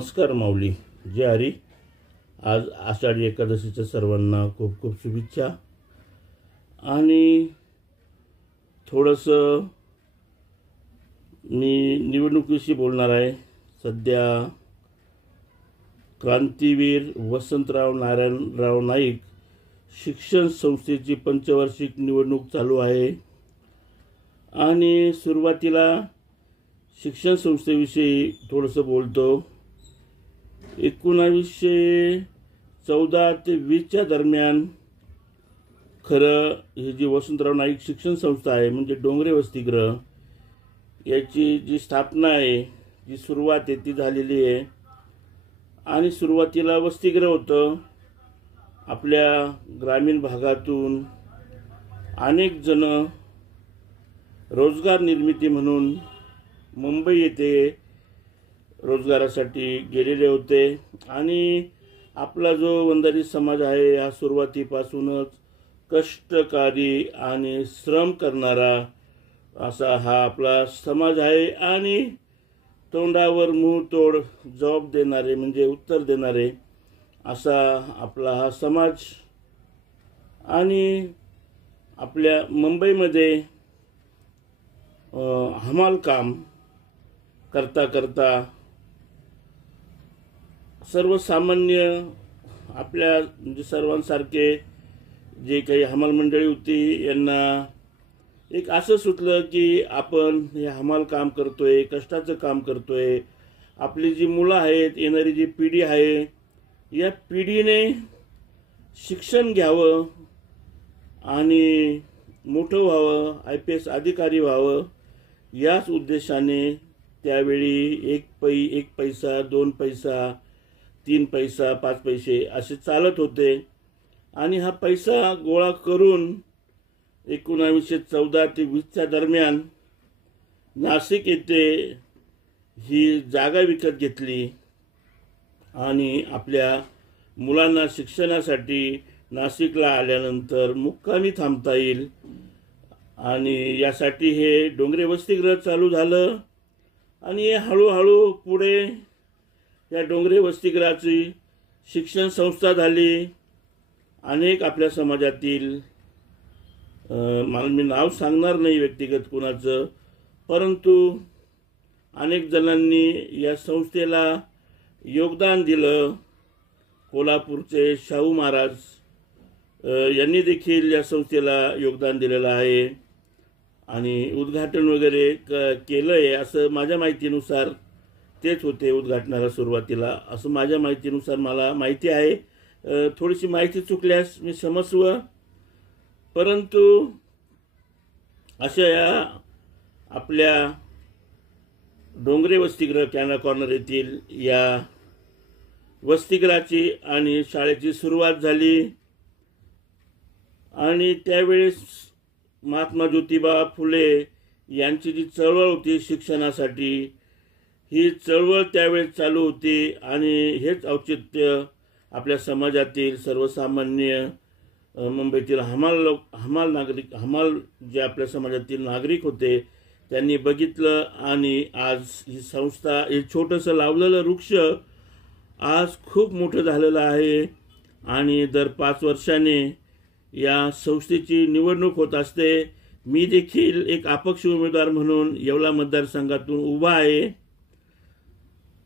नमस्कार माऊली. जय हरी. आज आषाढी एकादशीच्या सर्वांना खूप खूप शुभेच्छा. आणि थोडंसं मी निवडणुकीविषयी बोलणार आहे. सध्या क्रांतीवीर वसंतराव नारायणराव नाईक शिक्षण संस्थेची पंचवार्षिक निवडणूक चालू आहे. आणि सुरुवातीला शिक्षण संस्थेविषयी थोडंसं बोलतो. 1914 ते 20च्या दरम्यान खरं ही जी वसंतराव नाईक शिक्षण संस्था आहे म्हणजे डोंगरे वसतिगृह याची जी स्थापना आहे, जी सुरुवात आहे ती झालेली आहे. आणि सुरुवातीला वसतिगृह होतं. आपल्या ग्रामीण भागातून अनेक जण रोजगार निर्मिती म्हणून मुंबई येथे रोजगारासाठी गेलेले होते. आणि आपला जो वंजारी समाज आहे हा सुरुवातीपासूनच कष्टकारी आणि श्रम करणारा असा हा आपला समाज आहे. आणि तोंडावर मूळ तोड जबाब देणारे म्हणजे उत्तर देणारे असा आपला हा समाज. आणि आपल्या मुंबईमध्ये हमाल काम करता करता सर्वसामान्य आपल्या म्हणजे सर्वांसारखे जे काही हमाल मंडळी होती यांना एक असं सुचलं की आपण हे हमाल काम करतोय, कष्टाचं काम करतोय. आपली जी मुलं आहेत, येणारी जी पिढी आहे, या पिढीने शिक्षण घ्यावं आणि मोठं व्हावं, IPS अधिकारी व्हावं. याच उद्देशाने त्यावेळी एक पैसा, 2 पैसा, 3 पैसा, 5 पैसे असे चालत होते. आणि हा पैसा गोळा करून 1914 ते 20च्या दरम्यान नाशिक येथे ही जागा विकत घेतली. आणि आपल्या मुलांना शिक्षणासाठी नाशिकला आल्यानंतर मुक्कामी थांबता येईल आणि यासाठी हे डोंगरे वसतिगृह चालू झालं. आणि हळूहळू पुढे या डोंगरे वसतिगृहाची शिक्षण संस्था झाली. अनेक आपल्या समाजातील मला मी नाव सांगणार नाही व्यक्तिगत कुणाचं, परंतु अनेक जणांनी या संस्थेला योगदान दिलं. कोल्हापूरचे शाहू महाराज यांनी देखील या संस्थेला योगदान दिलेलं आहे आणि उद्घाटन वगैरे केलं आहे असं माझ्या माहितीनुसार. तेच होते उद्घाटनाला सुरुवातीला असं माझ्या माहितीनुसार मला माहिती आहे. थोडीशी माहिती चुकल्यास मी क्षमस्व. परंतु अशा या आपल्या डोंगरे वसतिगृह कॅनरा कॉर्नर येथील या वसतिगृहाची आणि शाळेची सुरुवात झाली. आणि त्यावेळेस महात्मा ज्योतिबा फुले यांची जी चळवळ होती शिक्षणासाठी, ही चळवळ त्यावेळेस चालू होती. आणि हेच औचित्य आपल्या समाजातील सर्वसामान्य मुंबईतील हमाल जे आपल्या समाजातील नागरिक होते त्यांनी बघितलं. आणि आज ही संस्था, हे छोटंसं लावलेलं वृक्ष आज खूप मोठं झालेलं आहे. आणि दर 5 वर्षाने या संस्थेची निवडणूक होत असते. मी देखील एक अपक्ष उमेदवार म्हणून येवला मतदारसंघातून उभा आहे.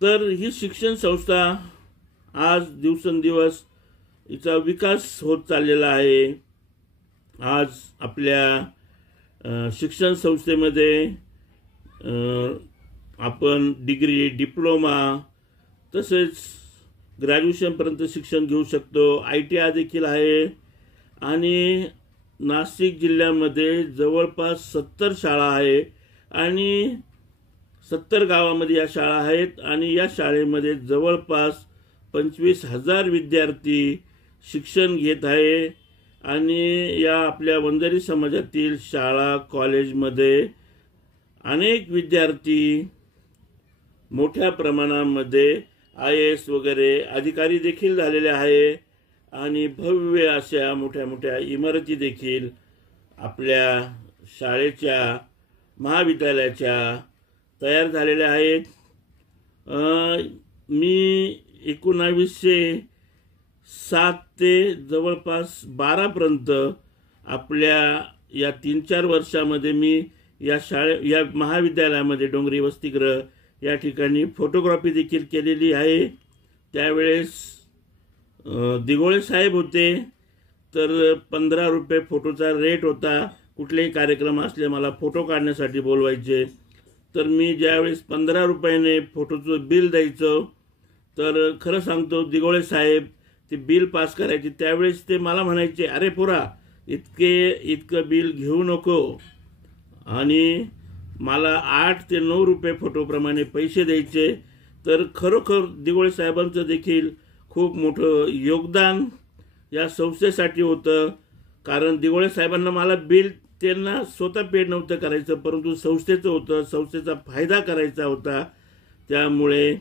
तर ही शिक्षण संस्था आज दिवसेंदिवस हिचा विकास होत चाललेला आहे. आज आपल्या शिक्षण संस्थेमध्ये आपण डिग्री, डिप्लोमा तसेच ग्रॅज्युएशनपर्यंत शिक्षण घेऊ शकतो. ITI देखील आहे. आणि नाशिक जिल्ह्यामध्ये जवळपास 70 शाळा आहे आणि 70 गावामध्ये या शाळा आहेत. आणि या शाळेमध्ये जवळपास 25,000 विद्यार्थी शिक्षण घेत आहे. आणि या आपल्या वंजारी समाजातील शाळा कॉलेजमध्ये अनेक विद्यार्थी मोठ्या प्रमाणामध्ये IAS वगैरे अधिकारी देखील झालेले आहे. आणि भव्य अशा मोठ्या मोठ्या इमारती देखील आपल्या शाळेच्या, महाविद्यालयाच्या तयार झालेल्या आहेत. मी 1907 ते जवळपास 12पर्यंत आपल्या या 3-4 वर्षामध्ये मी या या महाविद्यालयामध्ये डोंगरी वसतिगृह या ठिकाणी फोटोग्राफी देखील केलेली आहे। त्यावेळेस दिघोळे साहेब होते, तर 15 रुपये फोटोचा रेट होता। कुठलेही कार्यक्रम असले मला फोटो काढण्यासाठी बोलवायचे, तर मी ज्यावेळेस 15 रुपयाने फोटोचं बिल द्यायचो, तर खरं सांगतो दिघोळे साहेब ते बिल पास करायचे त्यावेळेस ते मला म्हणायचे, अरे पोरा इतकं बिल घेऊ नको, आणि मला 8 ते 9 रुपये फोटोप्रमाणे पैसे द्यायचे। तर खरोखर दिघोळे साहेबांचं देखील खूप मोठं योगदान या संस्थेसाठी होतं, कारण दिघोळे साहेबांना मला बिल त्यांना स्वतः पेड नव्हतं करायचं, परंतु संस्थेचं होतं, संस्थेचा फायदा करायचा होता, त्यामुळे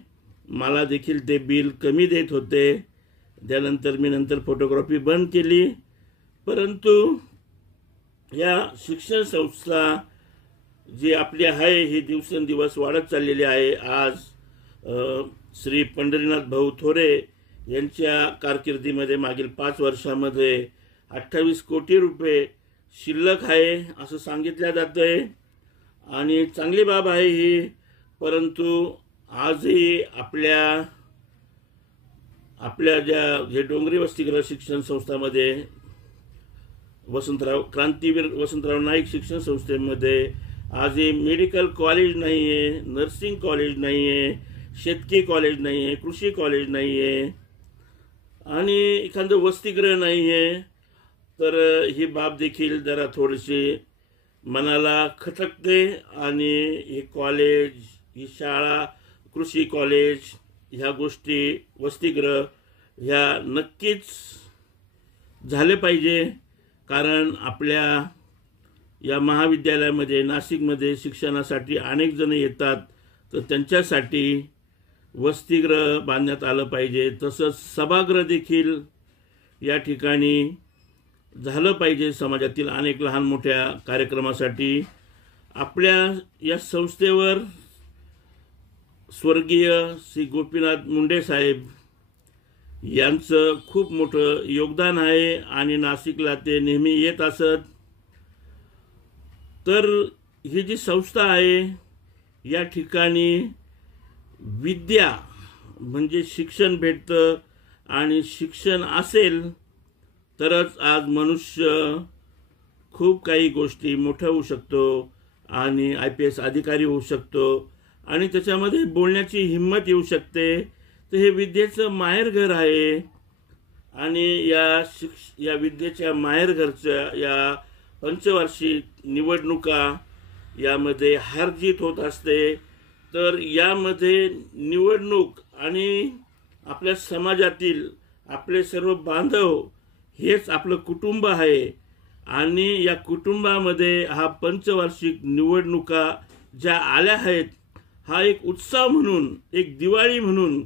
मला देखील ते बिल कमी देत होते। त्यानंतर मी फोटोग्राफी बंद केली, परंतु या शिक्षण संस्था जी आपली आहे ही दिवसेंदिवस वाढत चाललेली आहे। आज श्री पंढरीनाथ भाऊ थोरे यांच्या कारकिर्दीमध्ये मागील 5 वर्षामध्ये 28 कोटी रुपये शिल्लक आहे असं सांगितलं जातंय, आणि चांगली बाब आहे ही। परंतु आजही आपल्या जे डोंगरी वसतिगृह शिक्षण संस्थांमध्ये क्रांतीवीर वसंतराव नाईक शिक्षण संस्थेमध्ये आजही मेडिकल कॉलेज नाही आहे, नर्सिंग कॉलेज नाही आहे, शेतकी कॉलेज नाही आहे, कृषी कॉलेज नाही आहे, आणि एखादं वसतिगृह नाही आहे। तर ही बाब देखील जरा थोडीशी मनाला खटकते, आणि हे कॉलेज, ही शाळा, कृषी कॉलेज, ह्या गोष्टी, वसतिगृह ह्या नक्कीच झाले पाहिजे, कारण आपल्या या महाविद्यालयामध्ये नाशिकमध्ये शिक्षणासाठी अनेक जण येतात, तर त्यांच्यासाठी वसतिगृह बांधण्यात आलं पाहिजे। तसंच सभागृह देखील या ठिकाणी झालं पाहिजे समाजातील अनेक लहान मोठ्या कार्यक्रमासाठी। आपल्या या संस्थेवर स्वर्गीय श्री गोपीनाथ मुंडे साहेब यांचं खूप मोठं योगदान आहे, आणि नाशिकला ते नेहमी येत असत। तर ही जी संस्था आहे या ठिकाणी विद्या म्हणजे शिक्षण भेटतं, आणि शिक्षण असेल तरच आज मनुष्य खूप काही गोष्टी मोठा होऊ शकतो, आणि IPS अधिकारी होऊ शकतो, आणि त्याच्यामध्ये बोलण्याची हिंमत येऊ शकते। तर हे विद्येचं माहेरघर आहे, आणि या विद्येच्या माहेरघरच्या या पंचवार्षिक निवडणुका यामध्ये हार जीत होत असते। तर यामध्ये निवडणूक आणि आपल्या समाजातील आपले सर्व बांधव हेच आपलं कुटुंब आहे, आणि या कुटुंबामध्ये हा पंचवार्षिक निवडणुका ज्या आल्या आहेत, हा एक उत्सव म्हणून, एक दिवाळी म्हणून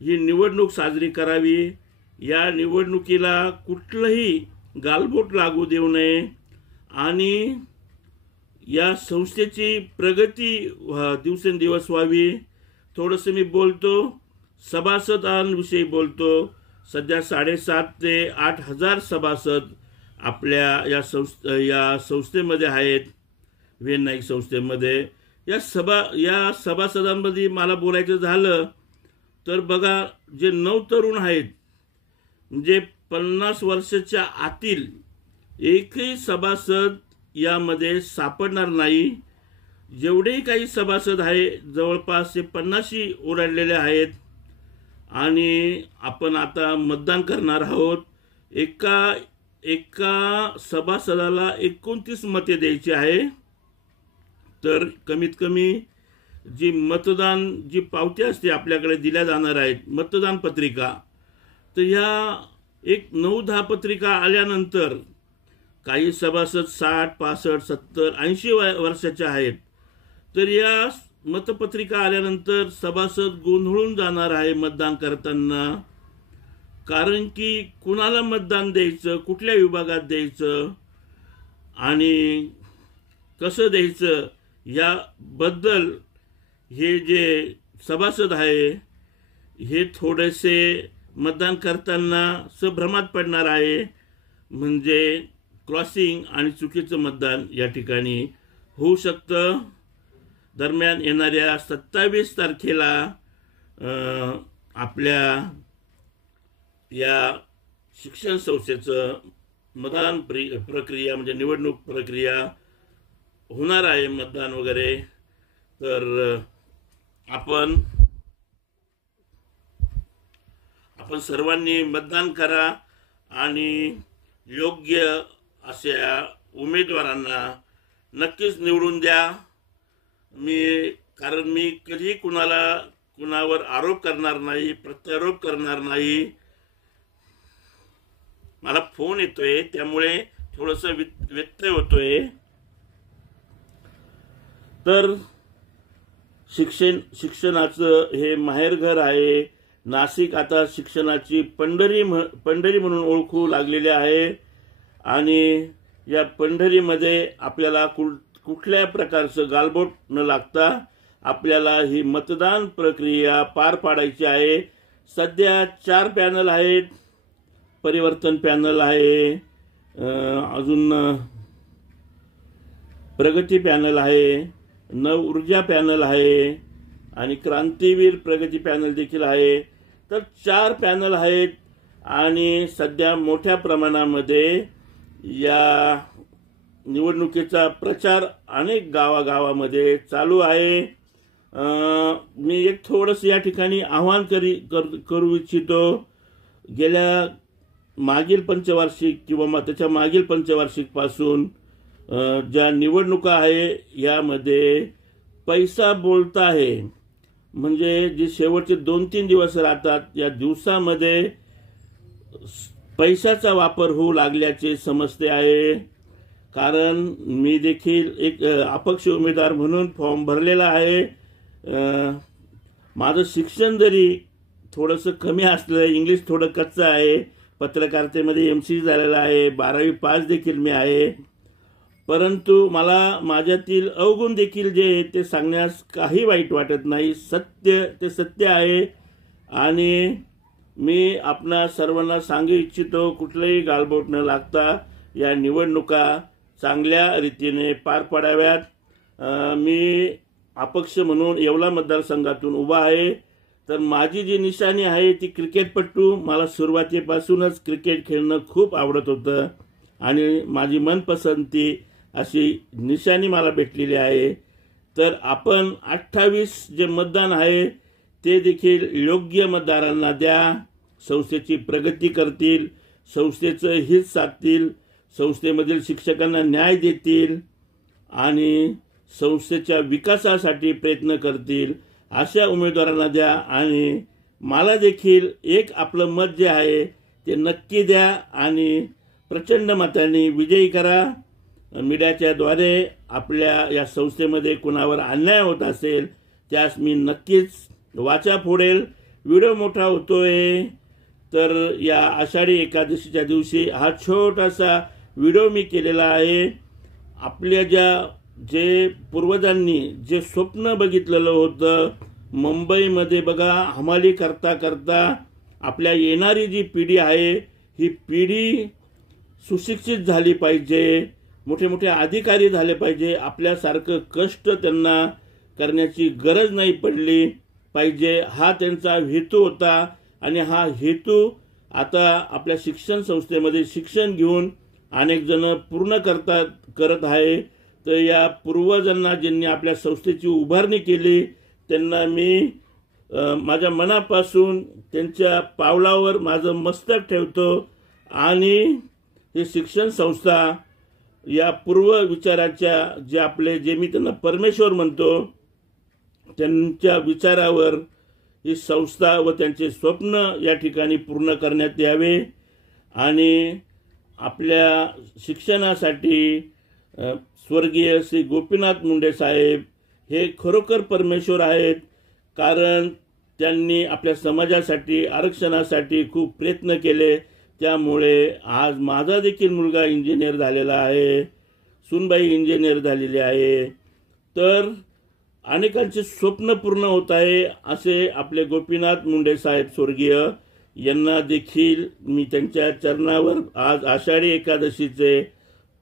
ही निवडणूक साजरी करावी। या निवडणुकीला कुठलंही गालबोट लागू देऊ नये, आणि या संस्थेची प्रगती दिवसेंदिवस व्हावी। थोडंसं मी बोलतो, सभासदांविषयी बोलतो। सध्या 7.5 ते 8 हजार सभासद आपल्या या संस्थेमध्ये आहेत, व्ही.एन. नाईक संस्थेमध्ये। या सभासदांमध्ये मला बोलायचं झालं तर बघा, जे नवतरुण आहेत, म्हणजे 50 वर्षाच्या आतील एकही सभासद यामध्ये सापडणार नाही। जेवढेही काही सभासद आहे जवळपास ते 50 ओलांडलेले आहेत, आणि आपण आता मतदान करणार आहोत। एका सभासदाला 29 मते द्यायची आहे। तर कमीत कमी जी पावती असते आपल्याकडे दिल्या जाणार आहेत मतदान पत्रिका, तर ह्या 9-10 पत्रिका आल्यानंतर काही सभासद 60, 65, 70, 80 वर्षाचे आहेत, तर या मतपत्रिका आल्यानंतर सभासद गोंधळून जाणार आहे मतदान करताना, कारण की कुणाला मतदान द्यायचं, कुठल्या विभागात द्यायचं आणि कसं द्यायचं याबद्दल हे जे सभासद आहे हे थोडेसे मतदान करताना संभ्रमात पडणार आहे, म्हणजे क्रॉसिंग आणि चुकीचं मतदान या ठिकाणी होऊ शकतं. दरम्यान येणाऱ्या 27 तारखेला आपल्या या शिक्षण संस्थेचं मतदान प्रक्रिया म्हणजे निवडणूक प्रक्रिया होणार आहे, मतदान वगैरे. तर आपण सर्वांनी मतदान करा आणि योग्य अशा उमेदवारांना नक्कीच निवडून द्या. कारण मी कधी कुणावर आरोप करणार नाही, प्रत्यारोप करणार नाही. मला फोन येतोय त्यामुळे थोडंसं व्यत्यय होतोय. तर शिक्षणाचं हे माहेरघर आहे. नाशिक आता शिक्षणाची पंढरी म्हणून ओळखू लागलेले आहे आणि या पंढरीमध्ये आपल्याला कुठल्या प्रकारचं गालबोट न लागता आपल्याला ही मतदान प्रक्रिया पार पाडायची आहे. सध्या 4 पॅनल आहेत. परिवर्तन पॅनल आहे, अजून प्रगती पॅनल आहे, नव ऊर्जा पॅनल आहे आणि क्रांतीवीर प्रगती पॅनल देखील आहे. तर 4 पॅनल आहेत आणि सध्या मोठ्या प्रमाणामध्ये या निवडणुकीचा प्रचार अनेक गावागावामध्ये चालू आहे. मी एक थोडंसं या ठिकाणी आव्हान करू इच्छितो. गेल्या मागील पंचवार्षिक किंवा त्याच्या मागील पंचवार्षिक पासून ज्या निवडणुका आहे यामध्ये पैसा बोलता आहे, म्हणजे जे शेवटचे 2-3 दिवस राहतात या दिवसामध्ये पैशाचा वापर होऊ लागल्याचे समजते आहे. कारण मी देखील एक अपक्ष उमेदवार म्हणून फॉर्म भरलेला आहे. माझं शिक्षण जरी थोडंसं कमी असलं, इंग्लिश थोडं कच्चं आहे, पत्रकारितेमध्ये MC झालेला आहे, 12वी पास देखील मी आहे, परंतु मला माझ्यातील अवगुण देखील जे ते सांगण्यास काही वाईट वाटत नाही. सत्य ते सत्य आहे आणि मी आपणा सर्वांना सांगू इच्छितो, कुठलंही गालबोट न लागता या निवडणुका चांगल्या रीतीने पार पाडाव्यात. मी अपक्ष म्हणून येवला मतदारसंघातून उभा आहे. तर माझी जी निशाणी आहे ती क्रिकेटपटू. मला सुरुवातीपासूनच क्रिकेट खेळणं खूप आवडत होतं आणि माझी मनपसंती अशी निशाणी मला भेटलेली आहे. तर आपण 28 जे मतदान आहे ते देखील योग्य मतदारांना द्या. संस्थेची प्रगती करतील, संस्थेचं हित साधतील, संस्थेमधील शिक्षकांना न्याय देतील आणि संस्थेच्या विकासासाठी प्रयत्न करतील अशा उमेदवारांना द्या. आणि मला देखील एक आपलं मत जे आहे ते नक्की द्या आणि प्रचंड मतांनी विजयी करा. मीडियाच्या द्वारे आपल्या या संस्थेमध्ये कुणावर अन्याय होत असेल त्यास मी नक्कीच वाचा फोडेल. व्हिडिओ मोठा होतोय तर या आषाढी एकादशीच्या दिवशी हा छोटासा व्हिडिओ मी केलेला आहे. आपल्या जे पूर्वजांनी जे स्वप्न बघितलेलं होतं, मुंबईमध्ये बघा हमाली करता करता आपल्या येणारी जी पिढी आहे ही पिढी सुशिक्षित झाली पाहिजे, मोठे मोठे अधिकारी झाले पाहिजे, आपल्यासारखं कष्ट त्यांना करण्याची गरज नाही पडली पाहिजे, हा त्यांचा हेतू होता. आणि हा हेतू आता आपल्या शिक्षण संस्थेमध्ये शिक्षण घेऊन अनेक जण पूर्ण करत आहे. तर या पूर्वजांना ज्यांनी आपल्या संस्थेची उभारणी केली त्यांना मी माझ्या मनापासून त्यांच्या पावलावर माझं मस्तक ठेवतो. आणि हे शिक्षण संस्था या पूर्व विचाराच्या जे मी त्यांना परमेश्वर म्हणतो त्यांच्या विचारावर ही संस्था व त्यांचे स्वप्न या ठिकाणी पूर्ण करण्यात यावे. आणि आपल्या शिक्षणासाठी स्वर्गीय श्री गोपीनाथ मुंडे साहेब हे खरोखर परमेश्वर आहेत. कारण त्यांनी आपल्या समाजासाठी आरक्षणासाठी खूप प्रयत्न केले. त्यामुळे आज माझा देखील मुलगा इंजिनियर झालेला आहे, सूनबाई इंजिनियर झालेली आहे. तर अनेकांचे स्वप्न पूर्ण होत आहे असे आपले गोपीनाथ मुंडे साहेब स्वर्गीय यांना देखील मी त्यांच्या चरणावर आज आषाढी एकादशीचे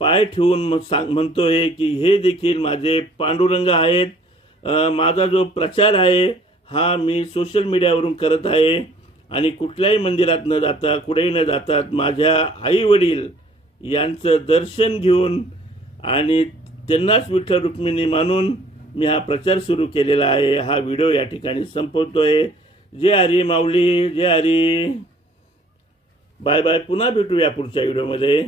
पाय ठेवून म्हणतोय की हे देखील माझे पांडुरंग आहेत. माझा जो प्रचार आहे हा मी सोशल मीडियावरून करत आहे आणि कुठल्याही मंदिरात न जाता कुठेही न जाता माझ्या आई वडील यांचं दर्शन घेऊन आणि त्यांनाच विठ्ठल रुक्मिणी मानून मी हा प्रचार सुरू केलेला आहे. हा व्हिडिओ या ठिकाणी संपवतोय. जय हरी माऊली, जय हरी. Bye bye. पुन्हा भेटूया पुढच्या व्हिडिओमध्ये.